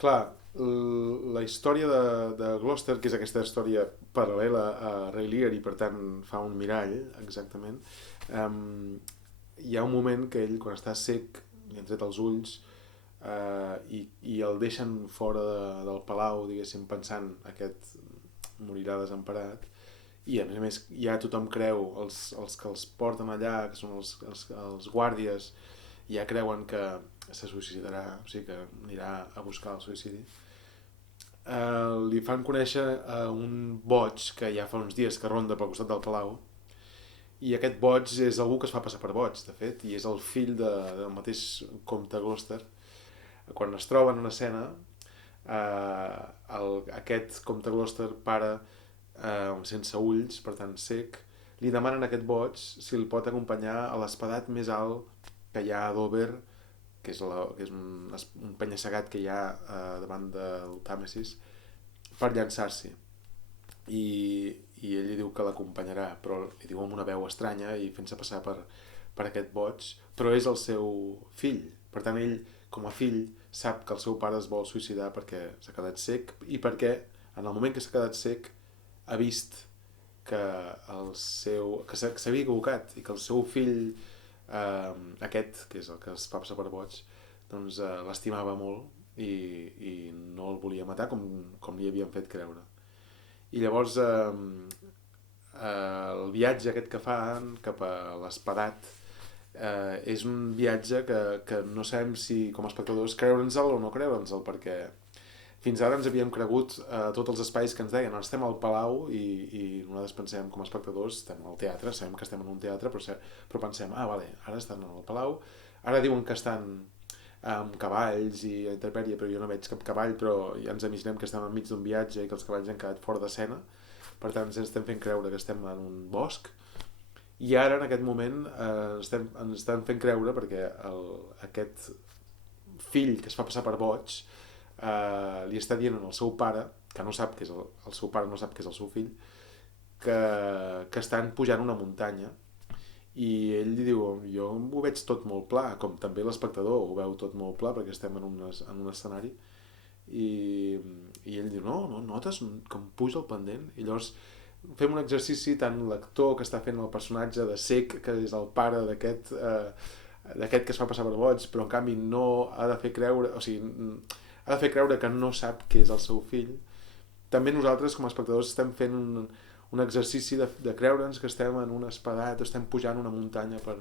Clar, la història de Gloucester, que és aquesta història paral·lela a Ray Lear i per tant fa un mirall, exactament, hi ha un moment que ell, quan està sec, li han tret els ulls i el deixen fora del palau, diguéssim, pensant aquest morirà desemparat, i a més ja tothom creu, els que els porten allà, que són els guàrdies, ja creuen que se suïcidarà, o sigui que anirà a buscar el suïcidi. Li fan conèixer un boig que ja fa uns dies que ronda pel costat del palau, i aquest boig és algú que es fa passar per boig, de fet, i és el fill del mateix comte Gloucester. Quan es troben en una escena, aquest comte Gloucester pare sense ulls, per tant sec, li demanen a aquest boig si el pot acompanyar a l'espadat més alt que hi ha a Dover, que és un penya-segat que hi ha davant del Tàmesis, per llançar-s'hi. I ell li diu que l'acompanyarà, però li diu amb una veu estranya i fent-se passar per aquest boig, però és el seu fill. Per tant, ell, com a fill, sap que el seu pare es vol suïcidar perquè s'ha quedat sec i perquè, en el moment que s'ha quedat sec, ha vist que que s'havia equivocat i que el seu fill, aquest, que és el que es fa passar per boig, doncs l'estimava molt i no el volia matar com li havien fet creure. I llavors el viatge aquest que fan cap a l'Espadat és un viatge que no sabem si com a espectadors creure'ns-el o no creure'ns-el, perquè fins ara ens havíem cregut tots els espais que ens deien ara estem al Palau i nosaltres pensem com a espectadors estem al teatre, sabem que estem en un teatre però pensem, vale, ara estan al Palau, ara diuen que estan amb cavalls i a intempèrie, però jo no veig cap cavall, però ja ens imaginem que estem enmig d'un viatge i que els cavalls han quedat fora d'escena, per tant ens estem fent creure que estem en un bosc, i ara en aquest moment ens estan fent creure perquè aquest fill que es fa passar per boig li està dient al seu pare, que no sap que és el seu pare no sap que és el seu fill, que estan pujant una muntanya, i ell li diu, jo ho veig tot molt clar, com també l'espectador ho veu tot molt clar perquè estem en un escenari, i ell diu, no, notes com puja el pendent? I llavors fem un exercici, tant l'actor que està fent el personatge de cec, que és el pare d'aquest que es fa passar per boig, però en canvi no ha de fer creure, o sigui, ha de fer creure que no sap que és el seu fill. També nosaltres com a espectadors estem fent un exercici de creure'ns que estem en un espadat, estem pujant una muntanya per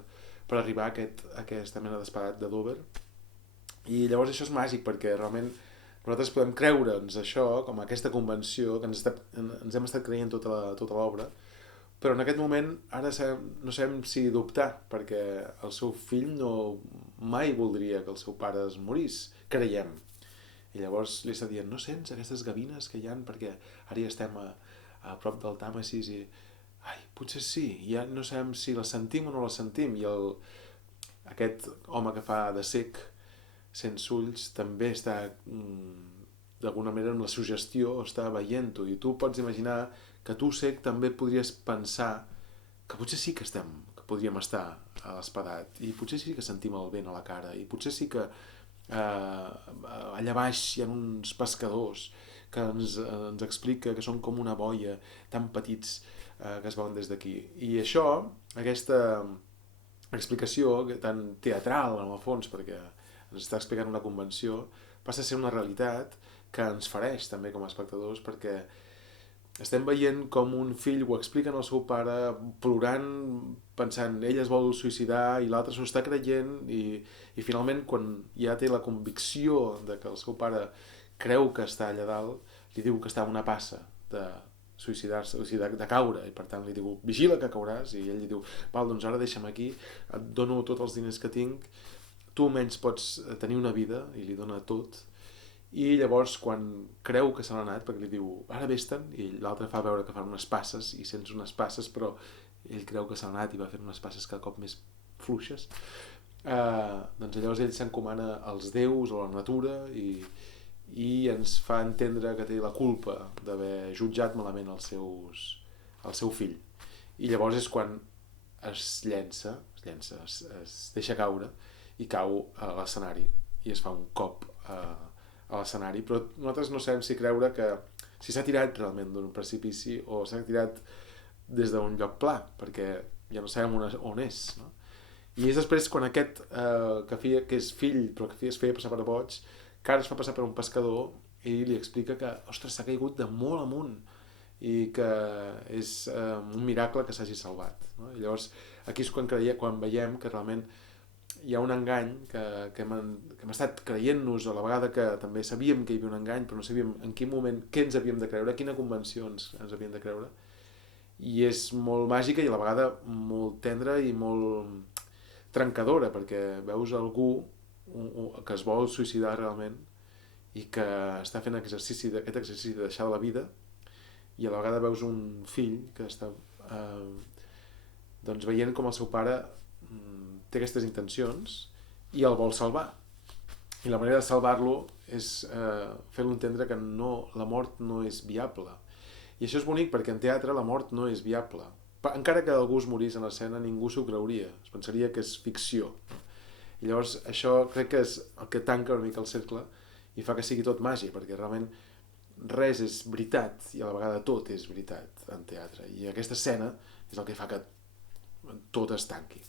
arribar a aquesta mena d'espadat de Dover, i llavors això és màgic perquè realment nosaltres podem creure'ns això com aquesta convenció que ens hem estat creient tota l'obra, però en aquest moment ara no sabem si dubtar perquè el seu fill no mai voldria que el seu pare es morís, creiem, i llavors li està dient, no sents aquestes gavines que hi han perquè ara ja estem a prop del Tàmesis i potser sí, ja no sabem si la sentim o no la sentim, i aquest home que fa de cec sense ulls també està d'alguna manera en la suggestió, està veient-ho, i tu pots imaginar que tu cec també podries pensar que potser sí que podríem estar a l'espadat i potser sí que sentim el vent a la cara i potser sí que allà baix hi ha uns pescadors que ens explica que són com una boia tan petits que es veuen des d'aquí, i això, aquesta explicació tan teatral en el fons perquè ens està explicant una convenció, passa a ser una realitat que ens fareix també com a espectadors perquè estem veient com un fill ho explica al seu pare plorant, pensant ell es vol suïcidar i l'altre s'ho està creient, i finalment quan ja té la convicció de que el seu pare creu que està allà dalt li diu que està a una passa de suïcidar-se, o sigui, de caure, i per tant li diu vigila que cauràs, i ell li diu val, doncs ara deixa'm aquí, et dono tots els diners que tinc, tu menys pots tenir una vida, i li dona tot, i llavors quan creu que se n'ha anat perquè li diu ara vés-te'n, i l'altre fa veure que fan unes passes i sents unes passes però ell creu que se n'ha anat i va fent unes passes cada cop més fluixes, doncs llavors ell s'encomana als déus o a la natura i ens fa entendre que té la culpa d'haver jutjat malament el seu fill, i llavors és quan es deixa caure i cau a l'escenari i es fa un cop a l'escenari, però nosaltres no sabem si creure que si s'ha tirat realment d'un precipici o s'ha tirat des d'un lloc pla, perquè ja no sabem on és, no? I és després quan aquest que és fill però que es feia passar per boig, que ara es fa passar per un pescador i li explica que, ostres, s'ha caigut de molt amunt i que és un miracle que s'hagi salvat, no? I llavors aquí és quan veiem que realment hi ha un engany que hem estat creient-nos a la vegada que també sabíem que hi havia un engany però no sabíem en quin moment què ens havíem de creure, quina convenció ens havíem de creure, i és molt màgica i a la vegada molt tendra i molt trencadora, perquè veus algú que es vol suïcidar realment i que està fent aquest exercici de deixar la vida, i a la vegada veus un fill que està doncs veient com el seu pare té aquestes intencions i el vol salvar, i la manera de salvar-lo és fer-lo entendre que la mort no és viable. I això és bonic perquè en teatre la mort no és viable. Encara que algú es morís en l'escena, ningú s'ho creuria, es pensaria que és ficció. I llavors això crec que és el que tanca una mica el cercle i fa que sigui tot màgia, perquè realment res és veritat i a la vegada tot és veritat en teatre, i aquesta escena és el que fa que tot es tanqui.